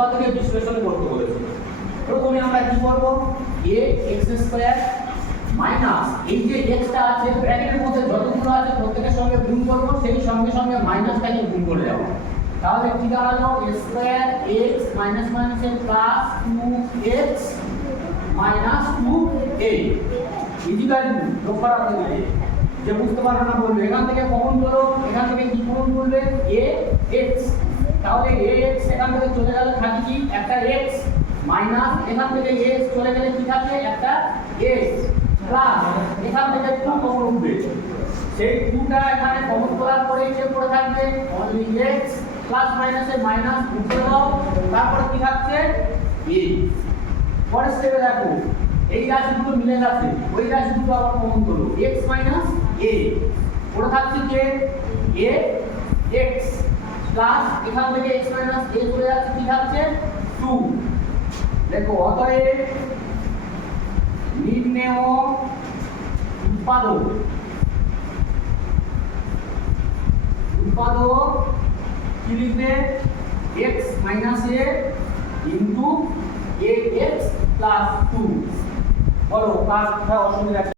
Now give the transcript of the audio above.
উৎপাদকের বিশ্লেষণ করতে বলেছে। প্রথমে আমরা কি করব, a x স্কয়ার মাইনাস এই যে x টা আছে ব্র্যাকেটের মধ্যে যতগুলো আছে প্রত্যেকের সঙ্গে গুণ করব, সেই সঙ্গে সঙ্গে মাইনাসটাকে গুণ করে দেব। তাহলে কি দাঁড়ালো, a স্কয়ার x মাইনাস মাইনাসের plus 2x minus 2a is equal to যোগ করা হয়ে যে বুঝতে পারবে না বলবে এখান থেকে কমন করো, এখান থেকে কি কমন করবে a x, তাহলে a x এখান থেকে চলে গেলে থাকে কি একটা x মাইনাস এখান থেকে x চলে গেলে কি থাকে একটা x প্লাস এখান থেকে 2 কমন উঠবে, সেই 2টা এখানে কমন করার পরে যে পড়ে থাকবে অনলি x প্লাস মাইনাসে মাইনাস উঠে দাও, তারপর কি থাকছে a। পরের স্টেপে দেখো এই রাশিগুলো মিলে যাচ্ছে, ওই রাশিগুলো আবার কমন করো x মাইনাস a, পড়ে থাকছে যে a x প্লাস এখান থেকে x মাইনাস a চলে যাচ্ছে কি থাকছে 2। দেখো অতএব নির্ণেয় উৎপাদক কি লিখবে x minus a into ax plus 2। বলো কাজ কোথায় অসুবিধা?